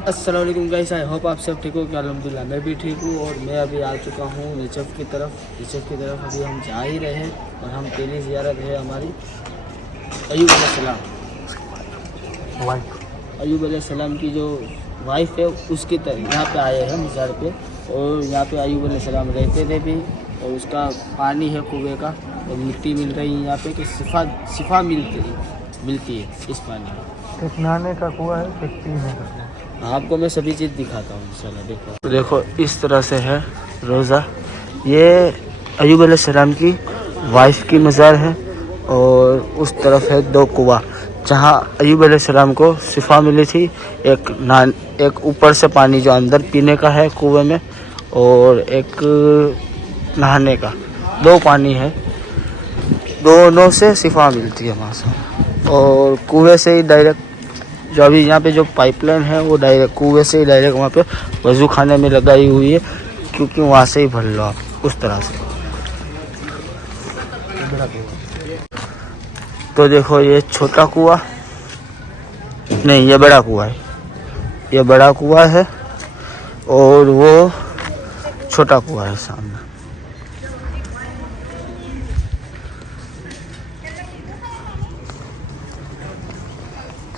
अस्सलाम वालेकुम guys, I hope आप सब ठीक हो। कि अल्हम्दुलिल्लाह मैं भी ठीक हूँ। और मैं अभी आ चुका हूँ नजफ़ की तरफ अभी हम जा ही रहे हैं। और हम पहली ज़ियारत है हमारी अय्यूब अलैहिस्सलाम की जो वाइफ है उसकी तरफ यहाँ पे आए हैं मज़ार पे। और यहाँ पे अय्यूब अलैहिस्सलाम रहते थे भी। और उसका पानी है कुएँ का और मिट्टी मिल रही है यहाँ पे कि शिफा मिलती है इस पानी में। एक नहाने का कुआं है, एक पीने का कुआं। आपको मैं सभी चीज़ दिखाता हूँ इंशाल्लाह। देखो इस तरह से है रोज़ा। ये अय्यूब अलैहिस्सलाम की वाइफ की मज़ार है। और उस तरफ है दो कुआं जहाँ अय्यूब अलैहिस्सलाम को शिफा मिली थी। एक ऊपर से पानी जो अंदर पीने का है कुएं में, और एक नहाने का। दो पानी है, दोनों से शिफा मिलती है वहाँ से। और कुएं से ही डायरेक्ट जो अभी यहाँ पे जो पाइपलाइन है वो डायरेक्ट कुएं से ही डायरेक्ट वहाँ पे वज़ू खाने में लगाई हुई है, क्योंकि वहाँ से ही भर लो आप उस तरह से। तो देखो ये छोटा कुआं नहीं, ये बड़ा कुआं है। ये बड़ा कुआं है और वो छोटा कुआं है सामने।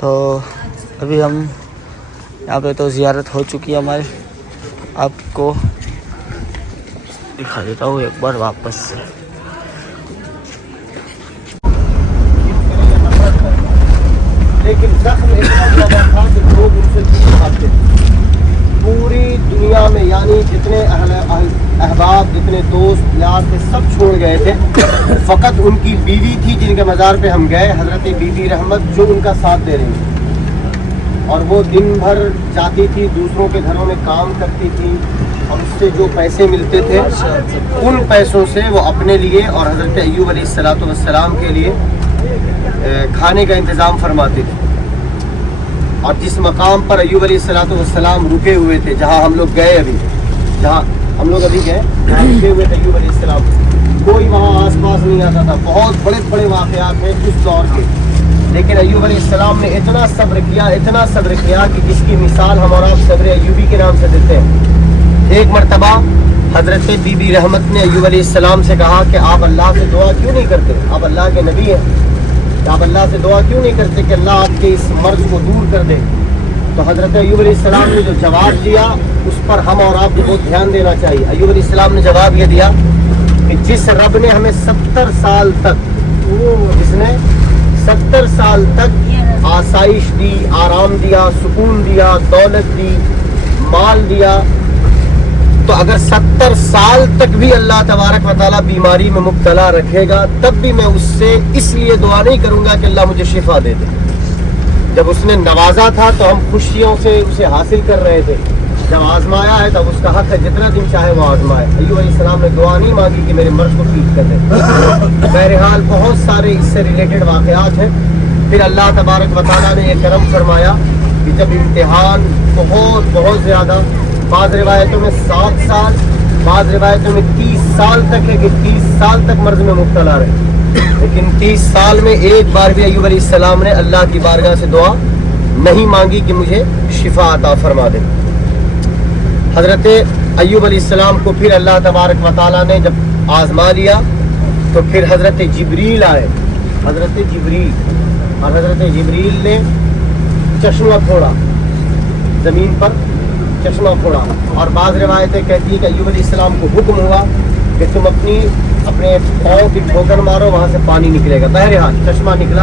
तो अभी हम यहाँ पे तो ज़ियारत हो चुकी है हमारी। आपको दिखा देता हूँ एक बार वापस से। लेकिन ज़ख्म इतना ज़्यादा था कि लोग उनसे दूर भागते थे। पूरी दुनिया में यानी जितने अहबाब, जितने दोस्त यार थे, सब छोड़ गए थे। फ़कत उनकी बीवी थी जिनके मज़ार पे हम गए, हज़रत बीबी रहमत, जो उनका साथ दे रही थी। और वो दिन भर जाती थी, दूसरों के घरों में काम करती थी, और उससे जो पैसे मिलते थे उन पैसों से वो अपने लिए और हज़रत अय्यूब अलैहिस्सलाम के लिए खाने का इंतज़ाम फरमाती थी। और जिस मकाम पर अय्यूब अलैहिस्सलाम रुके हुए थे, जहाँ हम लोग गए अभी, जहाँ हम लोग अभी गए, जहाँ रुके हुए थे अय्यूब अलैहिस्सलाम, कोई वहाँ आसपास नहीं आता था। बहुत बड़े बड़े वाक़यात हैं उस दौर के। लेकिन अय्यूब अलैहिस्सलाम ने इतना सब्र किया कि जिसकी मिसाल हम और आप सब्र अय्यूबी के नाम से देते हैं। एक मरतबा हज़रत बीबी रहमत ने अय्यूब अलैहिस्सलाम से कहा कि आप अल्लाह से दुआ क्यों नहीं करते? आप अल्लाह के नबी हैं, आप अल्लाह से दुआ क्यों नहीं करते कि अल्लाह आपके इस मर्ज को दूर कर दे? तो हज़रत अय्यूब अलैहिस्सलाम ने जो जवाब दिया उस पर हम और आपको बहुत ध्यान देना चाहिए। अय्यूब अलैहिस्सलाम ने जवाब ये दिया कि जिस रब ने हमें 70 साल तक, जिसने 70 साल तक आसाइश दी, आराम दिया, सुकून दिया, दौलत दी, माल दिया, तो अगर 70 साल तक भी अल्लाह तबारक व तआला बीमारी में मुब्तला रखेगा, तब भी मैं उससे इसलिए दुआ नहीं करूंगा कि अल्लाह मुझे शिफा दे दे। जब उसने नवाजा था तो हम खुशियों से उसे हासिल कर रहे थे। जब आजमाया है तब उसका हक है जितना दिन चाहे वो आजमाए। अय्यूब अलैहिस्सलाम ने दुआ नहीं मांगी कि मेरे मर्ज को ठीक कर दे। बहरहाल बहुत सारे इससे रिलेटेड वाक़यात हैं। फिर अल्लाह तबारक व तआला ने यह करम फरमाया कि जब इम्तिहान बहुत ज़्यादा, बाज़ रिवायतों में 7 साल, बाज़ रिवायतों में 30 साल तक है कि 30 साल तक मर्ज में मुब्तला रहे। लेकिन 30 साल में एक बार भी अय्यूब अलैहिस्सलाम ने अल्लाह की बारगाह से दुआ नहीं मांगी कि मुझे शिफा अता फरमा दे। हज़रत अय्यूब अलैहिस्सलाम को फिर अल्लाह तबारक व तआला ने जब आज़मा लिया तो फिर हज़रत जिब्रील आए, हज़रत जिब्रील ने चश्मा फोड़ा, ज़मीन पर चश्मा फोड़ा। और बाज़ रिवायतें कहती हैं कि अय्यूब अलैहिस्सलाम को हुक्म हुआ कि तुम अपने पाँव की ठोकर मारो, वहाँ से पानी निकलेगा। बहरहाल चश्मा निकला।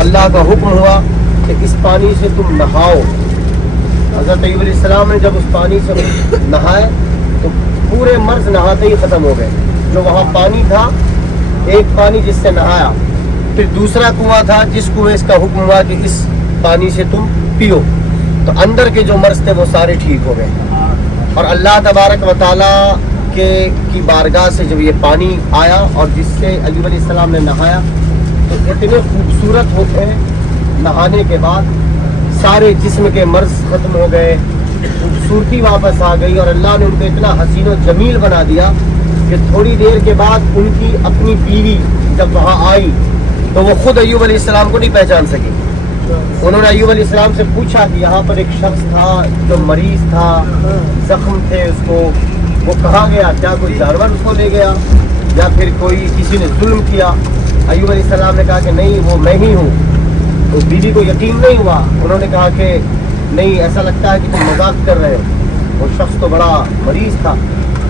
अल्लाह का हुक्म हुआ कि इस पानी से तुम नहाओ। हज़रत अय्यूब अलैहिस्सलाम ने जब उस पानी से नहाए तो पूरे मर्ज नहाते ही ख़त्म हो गए। जो वहाँ पानी था, एक पानी जिससे नहाया, फिर दूसरा कुआं था जिस कुएं का हुक्म हुआ कि इस पानी से तुम पियो, तो अंदर के जो मर्ज थे वो सारे ठीक हो गए। और अल्लाह तबारक व तआला की बारगाह से जब ये पानी आया और जिससे अय्यूब अलैहिस्सलाम ने नहाया, तो इतने खूबसूरत होते हैं नहाने के बाद, सारे जिस्म के मर्ज ख़त्म हो गए, खूबसूरती वापस आ गई। और अल्लाह ने उनको इतना हसीन और जमील बना दिया कि थोड़ी देर के बाद उनकी अपनी बीवी जब वहाँ आई तो वो खुद अय्यूब अलैहिस्सलाम को नहीं पहचान सकी। उन्होंने अय्यूब अलैहिस्सलाम से पूछा कि यहाँ पर एक शख्स था जो मरीज था, जख्म थे उसको, वो कहाँ गया? क्या कोई जानवर उसको ले गया या फिर कोई किसी ने जुल्म किया? अय्यूब अलैहिस्सलाम ने कहा कि नहीं, वो मैं ही हूँ। उस बीवी को यकीन नहीं हुआ। उन्होंने कहा कि नहीं, ऐसा लगता है कि तुम मजाक कर रहे हो, वो शख्स तो बड़ा मरीज था।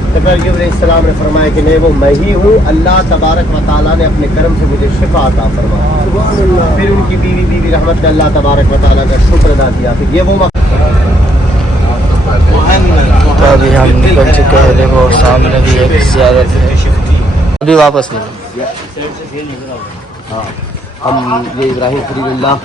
तो फिर अय्यूब अलैहिस्सलाम ने फरमाया कि नहीं, वो मैं ही हूँ, अल्लाह तबारक व तआला ने अपने करम से मुझे शिफा अता फरमाया। फिर उनकी बीवी रहमत ने अल्लाह तबारक व तआला का शुक्र अदा किया। फिर ये वो तो अभी हम निकल चुके हैं, देखो सामने भी एक ज़ियारत है, अभी वापस मिले। हाँ, हम ये इब्राहिम खलीलुल्लाह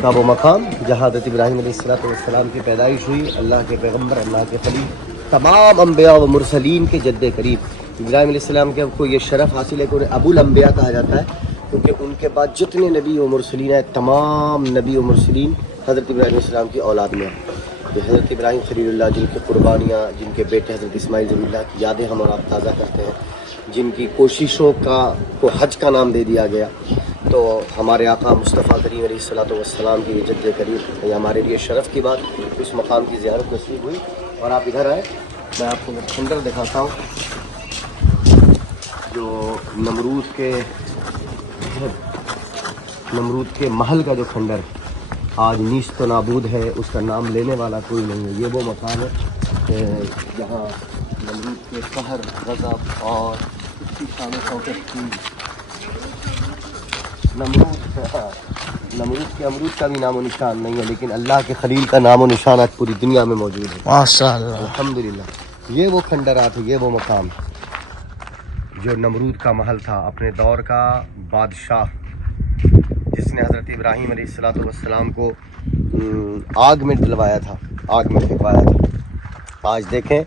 का वो मकाम जहाँ हज़रत इब्राहिम अलैहिस्सलाम की पैदाइश हुई, अल्लाह के पैगम्बर, अल्लाह के खलील, तमाम अम्बिया व मुरसलीन के जद्दे करीब इब्राहिम अलैहिस्सलाम के को ये शरफ़ हासिल है कि उन्हें अबुल अम्बिया कहा जाता है, क्योंकि उनके बाद जितने नबी व मुरसलीन हैं, तमाम नबी व मुरसलीन हज़रत इब्राहिम अलैहिस्सलाम की औलाद में हैं। तो हज़रत इब्राहिम खलीलुल्लाह, जिनकी कुर्बानियाँ, जिनके बेटे हज़रत इस्माइल ज़बीहुल्लाह की यादें हम और आप ताज़ा करते हैं, जिनकी कोशिशों को हज का नाम दे दिया गया, तो हमारे आका मुस्तफ़ा करीम अलैहिस्सलातु वस्सलाम की जद्दे करीब ये हमारे लिए शरफ़ की बात, इस मकाम की ज़ियारत नसीब हुई। और आप इधर आए, मैं आपको खंडर दिखाता हूँ जो नमरूद के महल का जो खंडर आज नीस्त नाबूद है, उसका नाम लेने वाला कोई नहीं है। ये वो मकान है जहाँ नमरूद के कहर, गज़ब और उसकी शान व शौकत की, नमरूद के अमरूद का भी नामो निशान नहीं है, लेकिन अल्लाह के खलील का नामो निशान आज पूरी दुनिया में मौजूद है, माशाअल्लाह, अल्हम्दुलिल्लाह। ये वो खंडरात है, ये वो मकाम जो नमरूद का महल था, अपने दौर का बादशाह, जिसने हज़रत इब्राहीम अलैहिस्सलातु वस्सलाम को आग में डलवाया था, आग में फेंकवाया था। आज देखें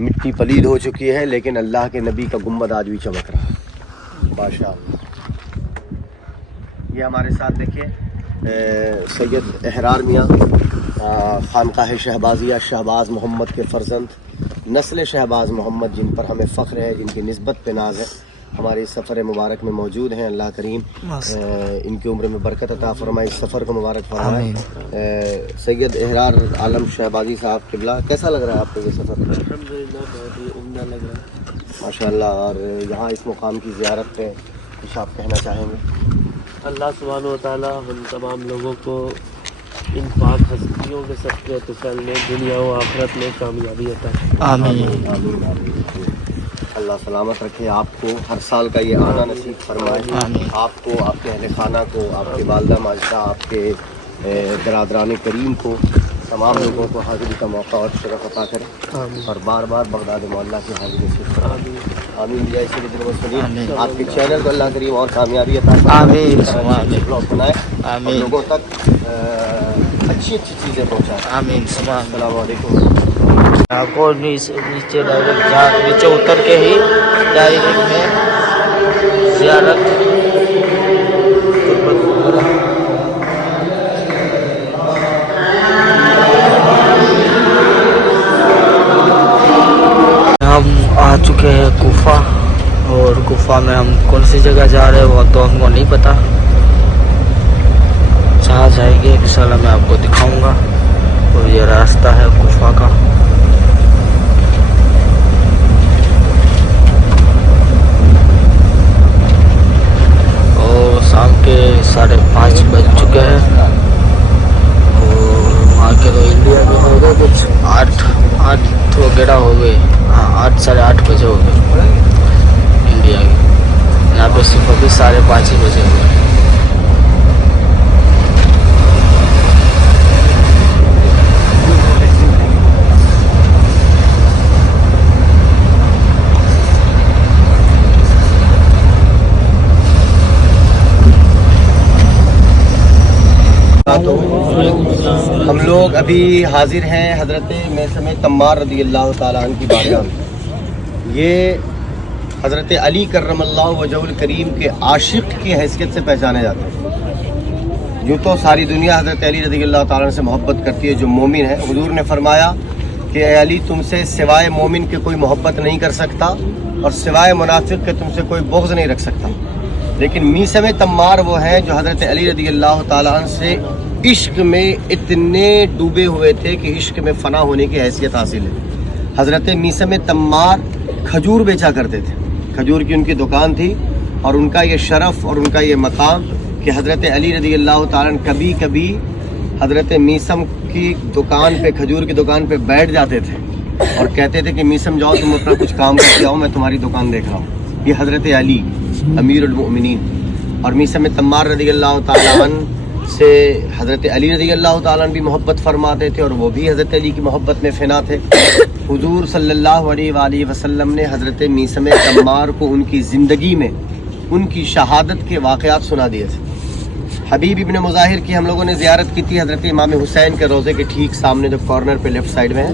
मिट्टी पलीद हो चुकी है, लेकिन अल्लाह के नबी का गुंबद आज भी चमक रहा है, माशाअल्लाह। ये हमारे साथ देखिए सैयद एहरार मियाँ, खानकाह शहबाजिया, शहबाज मोहम्मद के फ़र्जंद, नस्ल शहबाज मोहम्मद, जिन पर हमें फ़ख्र है, जिनकी निस्बत पे नाज है, हमारे इस सफ़र मुबारक में मौजूद हैं। अल्लाह करीम इनकी उम्र में बरकत अता फरमाए, इस सफ़र को मुबारक फरमाए। सैयद एहरार आलम शहबाजी साहब किबला, कैसा लग रहा है आपको ये सफ़र? अल्हम्दुलिल्लाह बहुत ही उम्दा लग रहा है माशाअल्लाह। और यहाँ इस मुकाम की ज़ियारत पे कुछ आप कहना चाहेंगे? अल्लाह सुब्हानहू व तआला हम तमाम लोगों को इन पाक हस्तियों के सबके इत्तिसाल में दुनिया व आखिरत में कामयाबी अता फरमाए। आमीन। आमीन आमीन। अल्लाह सलामत रखे आपको, हर साल का ये आना नसीब फरमाए, आपको, आपके अहले खाना को, आपके वालदा माजिदा, आपके बरादरान करीम को, तमाम लोगों को हाज़िरी का मौका और शरफ़ अता करें और बार बार बगदाद मौला की हाज़िरी नसीब फरमाए। आमीन। जैसे कि दिल आपके चैनल को अल्लाह करीम और कामयाबी अता फरमाए, ब्लॉग बनाए और लोगों तक अच्छी अच्छी चीज़ें पहुँचाएँ। आमीन। अस्सलाम वालेकुम। आपको नीचे डायरेक्ट नीचे उतर के ही डायरेक्ट में ज़ियारत हम आ चुके हैं गुफा, और गुफा में हम कौन सी जगह जा रहे हैं वो तो हमको नहीं पता, जहाँ जाएंगे इंशाल्लाह मैं आपको दिखाऊंगा। और ये रास्ता है गुफा का। और शाम के 5:30 बज चुके हैं और वहाँ के तो इंडिया में हो गए कुछ 8 वगैरह हो गए, हाँ 8 साढ़े 8 बजे हो गए इंडिया के। यहाँ पे सिर्फ अभी 5:30 ही बजे हुए। हम लोग अभी हाजिर हैं हज़रत मैसम तम्मार रज़ी अल्लाह ताला अन्हु की बारगाह में। ये हज़रत अली करमल्लाहु वजहुल करीम के आशिक़ की हैसियत से पहचाने जाते हैं। यूँ तो सारी दुनिया हज़रत अली रज़ी अल्लाह ताला अन्हु से मोहब्बत करती है जो मोमिन है। हुज़ूर ने फरमाया कि अली तुमसे सिवाय मोमिन के कोई मोहब्बत नहीं कर सकता और सिवाय मुनाफिक के तुमसे कोई बुग़्ज़ नहीं रख सकता। لیکن میثم تمار وہ ہے جو حضرت علی رضی اللہ تعالیٰ عنہ سے عشق میں اتنے ڈوبے ہوئے تھے کہ عشق میں فنا ہونے کی حیثیت حاصل ہے۔ حضرت میثم تمار کھجور بیچا کرتے تھے، کھجور کی ان کی دکان تھی، اور ان کا یہ شرف اور ان کا یہ مقام کہ حضرت علی رضی اللہ تعالیٰ عنہ کبھی کبھی حضرت میثم کی دکان پہ، کھجور کی دکان پہ بیٹھ جاتے تھے اور کہتے تھے کہ میثم جاؤ تم اپنا کچھ کام کر کے آؤ، میں تمہاری دکان دیکھ رہا ہوں۔ یہ حضرت علی امیر المؤمنین اور میثم تمار رضی اللہ تعالیٰ عنہ سے حضرت علی رضی اللہ تعالیٰ عنہ بھی محبت فرماتے تھے، اور وہ بھی حضرت علی کی محبت میں فنا تھے۔ حضور صلی اللہ علیہ وآلہ وسلم نے حضرت میثم تمار کو ان کی زندگی میں ان کی شہادت کے واقعات سنا دیے تھے۔ حبیب ابن مظاہر کی ہم لوگوں نے زیارت کی تھی، حضرت امام حسین کے روضے کے ٹھیک سامنے جو کارنر پہ لیفٹ سائڈ میں ہے۔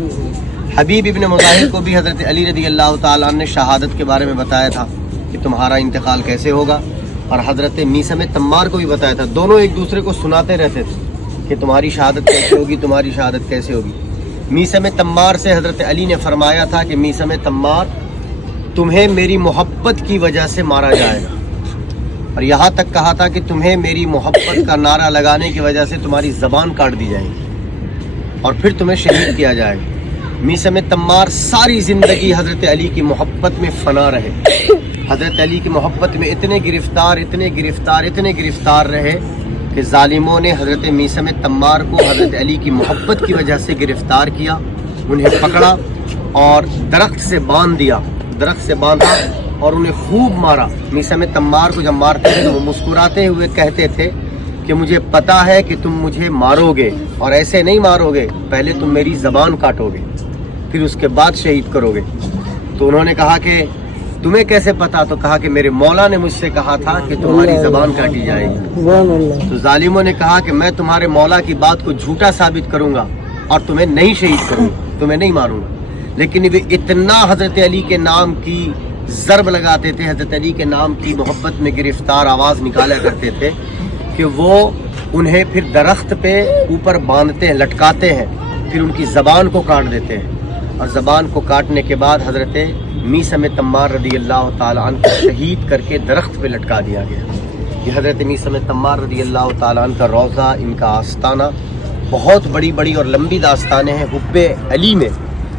حبیب ابن مظاہر کو بھی حضرت علی رضی اللہ تعالیٰ عنہ نے شہادت کے بارے میں بتایا تھا کہ تمہارا انتقال کیسے ہوگا، اور حضرت میثم تمار کو بھی بتایا تھا۔ دونوں ایک دوسرے کو سناتے رہتے تھے کہ تمہاری شہادت کیسے ہوگی، تمہاری شہادت کیسے ہوگی۔ میثم تمار سے حضرت علی نے فرمایا تھا کہ میثم تمار تمہیں میری محبت کی وجہ سے مارا جائے گا، اور یہاں تک کہا تھا کہ تمہیں میری محبت کا نعرہ لگانے کی وجہ سے تمہاری زبان کاٹ دی جائے گی اور پھر تمہیں شہید کیا جائے گا۔ میثم تمار ساری زندگی حضرت علی کی محبت میں فنا رہے، حضرت علی کی محبت میں اتنے گرفتار رہے کہ ظالموں نے حضرت میثم تمار کو حضرت علی کی محبت کی وجہ سے گرفتار کیا، انہیں پکڑا اور درخت سے باندھا اور انہیں خوب مارا۔ میثم تمار کو جب مارتے تھے تو وہ مسکراتے ہوئے کہتے تھے کہ مجھے پتا ہے کہ تم مجھے مارو گے، اور ایسے نہیں مارو گے، پہلے تم میری زبان کاٹو گے، پھر اس کے بعد شہید کرو گے۔ تو انہوں نے کہا کہ تمہیں کیسے پتا؟ تو کہا کہ میرے مولا نے مجھ سے کہا تھا کہ تمہاری زبان کاٹی جائے گی۔ تو ظالموں نے کہا کہ میں تمہارے مولا کی بات کو جھوٹا ثابت کروں گا اور تمہیں نہیں شہید کروں گا، تمہیں نہیں ماروں گا۔ لیکن وہ اتنا حضرت علی کے نام کی ضرب لگاتے تھے، حضرت علی کے نام کی محبت میں گرفتار آواز نکالا کرتے تھے کہ وہ انہیں پھر درخت پہ اوپر باندھتے ہیں، لٹکاتے ہیں، پھر ان کی زبان کو کاٹ دیتے ہیں، اور زبان کو کاٹنے کے بعد حضرت میثم تمار رضی اللہ تعالیٰ عنہ کو شہید کر کے درخت پہ لٹکا دیا گیا۔ یہ حضرت میثم تمار رضی اللہ تعالیٰ عنہ کا روضہ، ان کا آستانہ، بہت بڑی اور لمبی داستانیں ہیں حب علی میں۔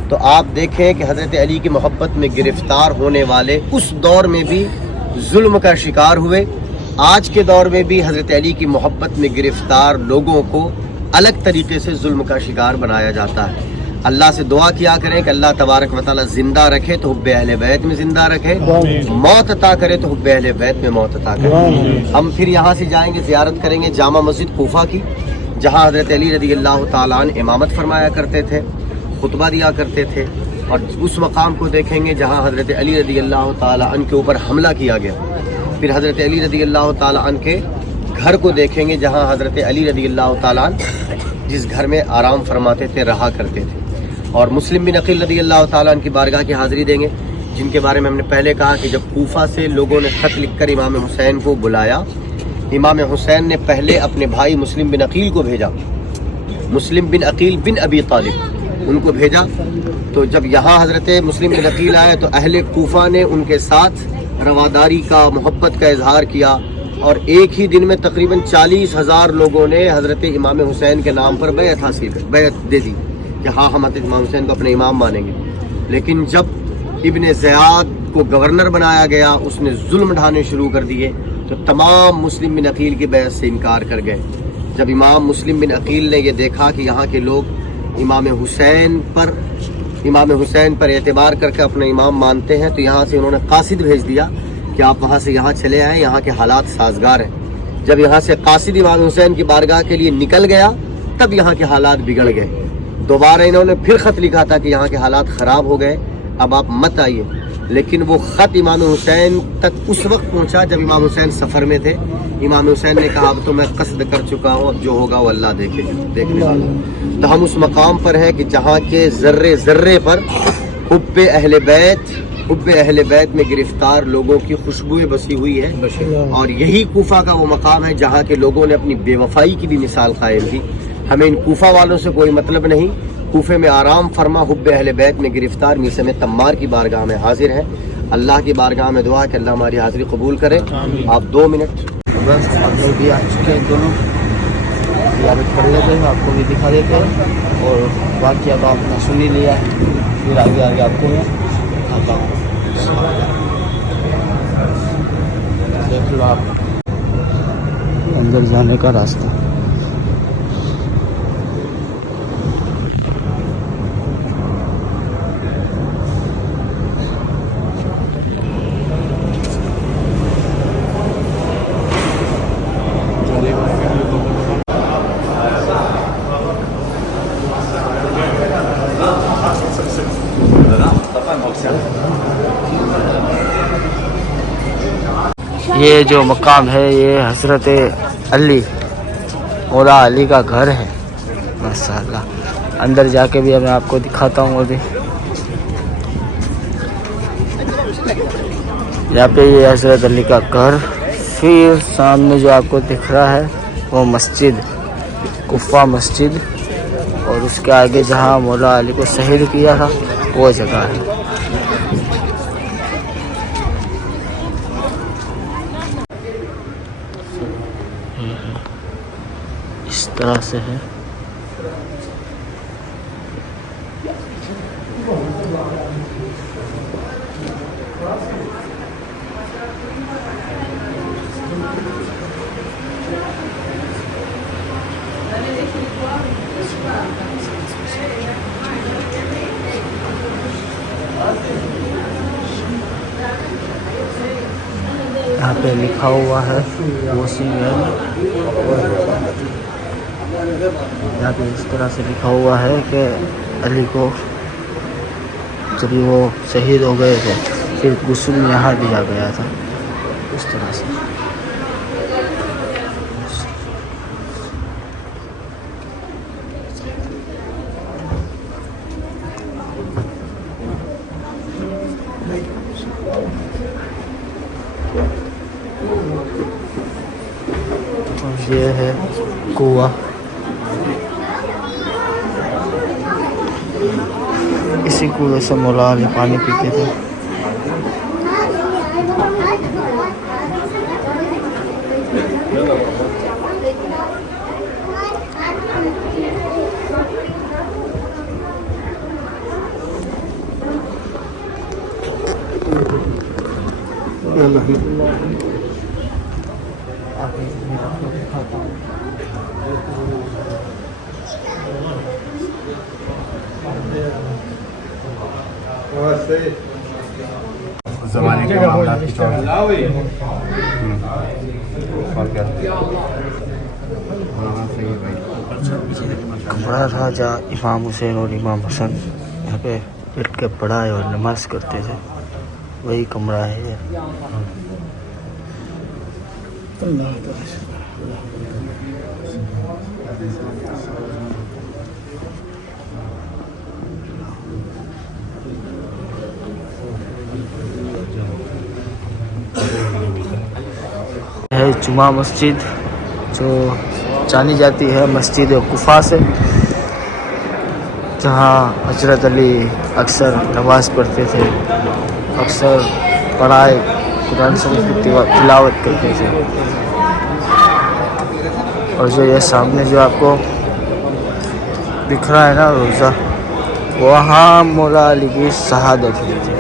تو آپ دیکھیں کہ حضرت علی کی محبت میں گرفتار ہونے والے اس دور میں بھی ظلم کا شکار ہوئے، آج کے دور میں بھی حضرت علی کی محبت میں گرفتار لوگوں کو الگ طریقے سے ظلم کا شکار بنایا جاتا ہے۔ اللہ سے دعا کیا کریں کہ اللہ تبارک و تعالیٰ زندہ رکھے تو حب اہل بیت میں زندہ رکھے، موت عطا کرے تو حب اہل بیت میں موت عطا کرے۔ ہم پھر یہاں سے جائیں گے، زیارت کریں گے جامع مسجد کوفہ کی، جہاں حضرت علی رضی اللہ تعالیٰ عنہ امامت فرمایا کرتے تھے، خطبہ دیا کرتے تھے، اور اس مقام کو دیکھیں گے جہاں حضرت علی رضی اللہ تعالیٰ عنہ کے اوپر حملہ کیا گیا۔ پھر حضرت علی رضی اللہ تعالیٰ عنہ کے گھر کو دیکھیں گے جہاں حضرت علی رضی اللہ تعالیٰ عنہ جس گھر میں آرام فرماتے تھے، رہا کرتے تھے۔ اور مسلم بن عقیل رضی اللہ تعالیٰ عنہ کی بارگاہ کی حاضری دیں گے، جن کے بارے میں ہم نے پہلے کہا کہ جب کوفہ سے لوگوں نے خط لکھ کر امام حسین کو بلایا، امام حسین نے پہلے اپنے بھائی مسلم بن عقیل کو بھیجا، مسلم بن عقیل بن ابی طالب، ان کو بھیجا۔ تو جب یہاں حضرت مسلم بن عقیل آئے تو اہل کوفہ نے ان کے ساتھ رواداری کا، محبت کا اظہار کیا، اور ایک ہی دن میں تقریباً 40,000 لوگوں نے حضرت امام حسین کے نام پر بیعت دے دی کہ ہاں ہم حضرت امام حسین کو اپنے امام مانیں گے۔ لیکن جب ابن زیاد کو گورنر بنایا گیا، اس نے ظلم ڈھانے شروع کر دیے، تو تمام مسلم بن عقیل کی بیعت سے انکار کر گئے۔ جب امام مسلم بن عقیل نے یہ دیکھا کہ یہاں کے لوگ امام حسین پر اعتبار کر کے اپنا امام مانتے ہیں، تو یہاں سے انہوں نے قاصد بھیج دیا کہ آپ وہاں سے یہاں چلے آئیں، یہاں کے حالات سازگار ہیں۔ جب یہاں سے قاصد امام حسین کی بارگاہ کے لیے نکل گیا، تب یہاں کے حالات بگڑ گئے۔ دوبارہ انہوں نے پھر خط لکھا تھا کہ یہاں کے حالات خراب ہو گئے، اب آپ مت آئیے۔ لیکن وہ خط امام حسین تک اس وقت پہنچا جب امام حسین سفر میں تھے۔ امام حسین نے کہا اب تو میں قصد کر چکا ہوں، اب جو ہوگا وہ اللہ دیکھنے والا۔ تو ہم اس مقام پر ہیں کہ جہاں کے ذرے ذرے پر حب اہل بیت میں گرفتار لوگوں کی خوشبوئیں بسی ہوئی ہے، اور یہی کوفہ کا وہ مقام ہے جہاں کے لوگوں نے اپنی بے وفائی کی بھی مثال قائم کی۔ ہمیں ان کوفہ والوں سے کوئی مطلب نہیں، کوفے میں آرام فرما حب اہل بیت میں گرفتار میثم تمار کی بارگاہ میں حاضر ہیں۔ اللہ کی بارگاہ میں دعا کہ اللہ ہماری حاضری قبول کرے. آپ 2 منٹ بس ہم لوگ بھی آ چکے ہیں دونوں. زیارت کر لیتے ہیں, آپ کو بھی دکھا دیتے ہیں, اور واقعہ تو آپ نے سن ہی لیا ہے. پھر آگے آگے آپ کو میں دکھاتا ہوں. دیکھ لو آپ اندر جانے کا راستہ. یہ جو مقام ہے یہ حضرت علی مولا علی کا گھر ہے ماشاءاللہ. اندر جا کے بھی میں آپ کو دکھاتا ہوں. ابھی یہاں پہ یہ حضرت علی کا گھر. پھر سامنے جو آپ کو دکھ رہا ہے وہ مسجد کفہ مسجد, اور اس کے آگے جہاں مولا علی کو شہید کیا تھا وہ جگہ ہے. اس طرح سے ہے. یہاں پہ لکھا ہوا ہے یہاں پہ اس طرح سے لکھا ہوا ہے کہ علی کو جب وہ شہید ہو گئے تھے پھر غسل یہاں دیا گیا تھا. اس طرح سے یہ ہے کنواں. اسی کنویں سے مولا علی پانی پیتے تھے. زمانے کے معاملات کی کمرہ تھا جہاں امام حسین اور امام حسن یہاں پہ بیٹھ کے پڑھائے اور نماز کرتے تھے, وہی کمرہ ہے یہ. ہے جمعہ مسجد جو جانی جاتی ہے مسجد کفہ سے, جہاں حضرت علی اکثر نماز پڑھتے تھے, اکثر پڑھائے قرآن شریف کی تلاوت کرتے تھے. اور جو یہ سامنے جو آپ کو دکھ رہا ہے نا روزہ, وہاں مولا علی کی شہادت ہوئی تھی.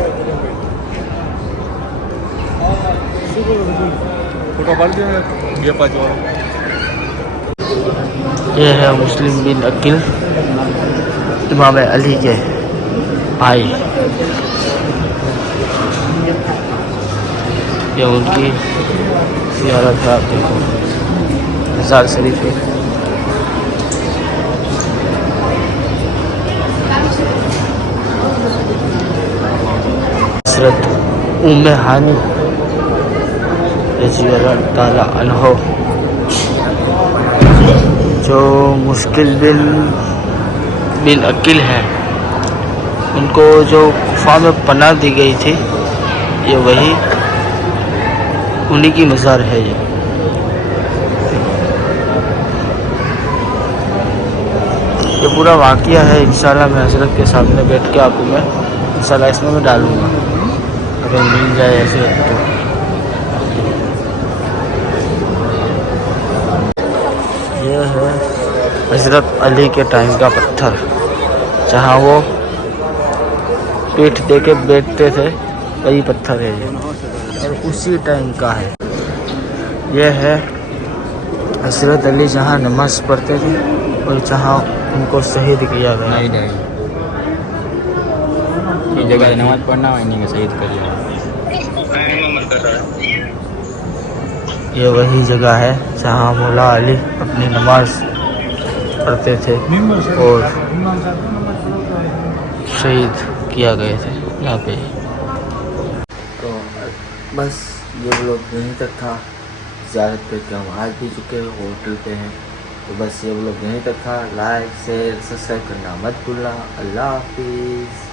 یہ ہے مسلم بن عقیل امام علی کے بھائی. یہ ان کی زیارت ہے. آپ دیکھو مزار شریف ہے. حضرت ام ہانی رضی اللہ تعالیٰ عنہ جو مشکل دل بن عقیل ہیں, ان کو جو کفہ میں پناہ دی گئی تھی, یہ وہی انہی کی مزار ہے. یہ پورا واقعہ ہے. انشاءاللہ میں حضرت کے سامنے بیٹھ کے آپ کو میں انشاءاللہ اس میں ڈالوں گا. اگر مل جائے ایسے تو. یہ ہے حضرت علی کے ٹائم کا پتھر جہاں وہ پیٹھ دے کے بیٹھتے تھے, وہی پتھر ہے یہ, اور اسی ٹائم کا ہے. یہ ہے حضرت علی جہاں نماز پڑھتے تھے اور جہاں ان کو شہید کیا گیا. یہ جگہ نماز پڑھنا انہیں کو شہید کر دیا. یہ وہی جگہ ہے جہاں مولا علی اپنی نماز پڑھتے تھے اور شہید کیا گئے تھے یہاں پہ. تو بس یہ لوگ یہیں تک تھا. زیارت پہ کہ ہم آ بھی چکے ہوٹل پہ ہیں, تو بس یہ لوگ یہیں تک تھا. لائک شیئر سبسکرائب کرنا مت بھولنا. اللہ حافظ.